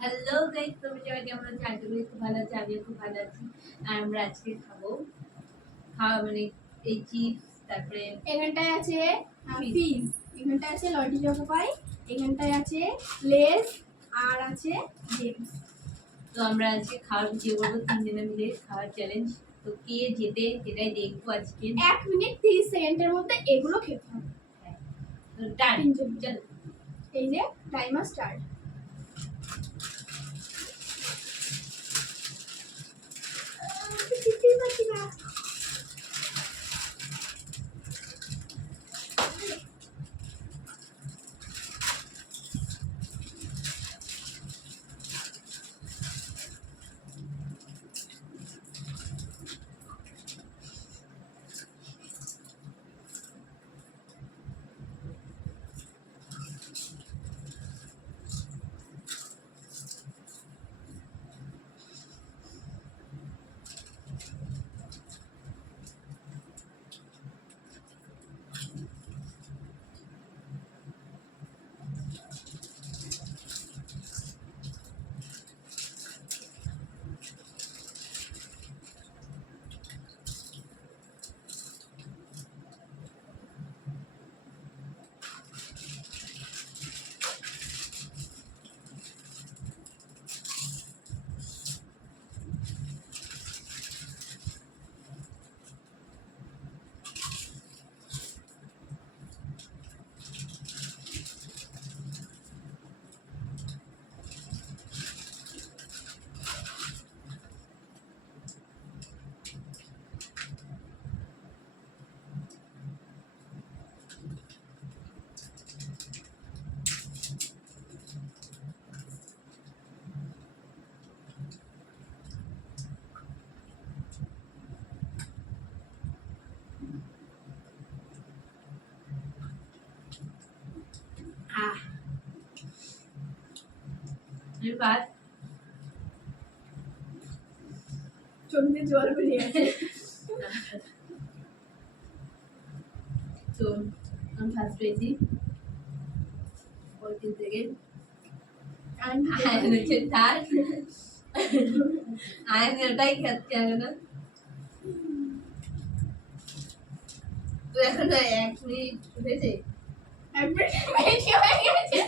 Hello guys, তোমরা সবাই কেমন আছো? আশা করি খুব ভালো আছো। আমিও খুব ভালো আছি। আর আমরা আজকে খাওয়া মানে এই চিপস, তারপরে এখানটায় আছে ফিশ, এখানটায় আছে লটি চকোপাই, এখানটায় আছে লেস, আর আছে জেমস। তো আমরা আজকে খাওয়ার ভিডিও করবো, 3 জনে মিলে খাওয়ার চ্যালেঞ্জ। তো কে জেতে সেটাই দেখবো আজকে। 1 মিনিট 30 সেকেন্ডের মধ্যে এগুলো খেতে হবে। তো টাইম চল। এই যে টাইমার স্টার্ট। এবার চোখে জল বেরিয়ে আছে। তো আমি ফার্স্ট পেয়েছি 35 সেকেন্ড। আয়ন হচ্ছে থার্ড। আয়ন ওটাই খাচ্ছে এখনো। তো এখনো 1 মিনিট হয়েছে। 1 মিনিট বেশি হয়ে গেছে।